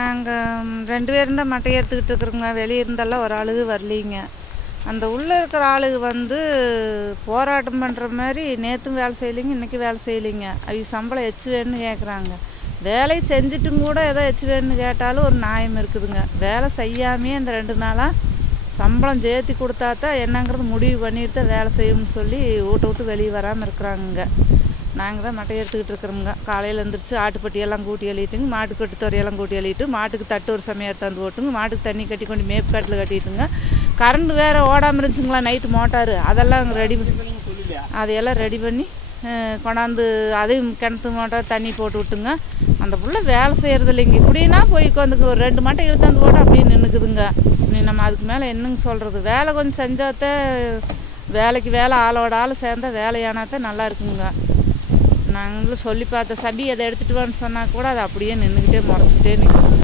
நாங்கள் 2 பேரும் தான் மட்டை எடுத்துக்கிட்டு இருக்கிறோங்க. வெளியே இருந்தெல்லாம் ஒரு ஆளுக வரலிங்க. அந்த உள்ளே இருக்கிற ஆளுக வந்து போராட்டம் பண்ணுற மாதிரி நேற்றும் வேலை செய்யலைங்க, இன்றைக்கி வேலை செய்யலைங்க. அவங்க சம்பளம் எச்சு வேணும்னு கேட்குறாங்க. வேலை செஞ்சுட்டும் கூட ஏதோ எச்சு வேணும்னு கேட்டாலும் ஒரு நியாயம் இருக்குதுங்க. வேலை செய்யாமையே இந்த 2 நாளாக சம்பளம் சேர்த்தி கொடுத்தா தான் என்னங்கிறது முடிவு பண்ணிட்டு தான் வேலை செய்யணும்னு சொல்லி வீட்டை விட்டு வெளியே வராமல் இருக்கிறாங்க. நாங்கள் தான் மட்டை எடுத்துக்கிட்டு இருக்கிறோமுங்க. காலையில் எழுந்திரிச்சு ஆட்டுப்பட்டியெல்லாம் கூட்டி எழுதிட்டுங்க, மாட்டுக்கட்டு துறையெல்லாம் கூட்டி எழுதிட்டு, மாட்டுக்கு தட்டு ஒரு சமயம் எடுத்தாந்து போட்டுங்க, மாட்டுக்கு தண்ணி கட்டி கொண்டு மேப்பு கட்டில் கட்டிட்டுங்க. கரண்ட் வேறு ஓடாமல் இருந்துச்சுங்களா நைட்டு மோட்டாரு, அதெல்லாம் அதையெல்லாம் ரெடி பண்ணி கொண்டாந்து அதையும் கிணத்து மோட்டார் தண்ணி போட்டு விட்டுங்க. அந்த புள்ள வேலை செய்கிறது இல்லைங்க. இப்படின்னா போய் உட்காந்துக்கு ஒரு 2 மட்டை இழுத்தாந்து போட்டு அப்படியே நின்றுக்குதுங்க. நம்ம அதுக்கு மேலே என்னங்க சொல்கிறது? வேலை கொஞ்சம் செஞ்சாதான் வேலைக்கு வேலை ஆளோட ஆள் சேர்ந்தால் வேலையானாத்தான் நல்லா இருக்குங்க. நாங்களும் சொல்லி பார்த்தோம். சபி அதை எடுத்துகிட்டு வான்னு சொன்னால் கூட அது அப்படியே நின்றுக்கிட்டே முறைச்சிக்கிட்டே நிற்கும்.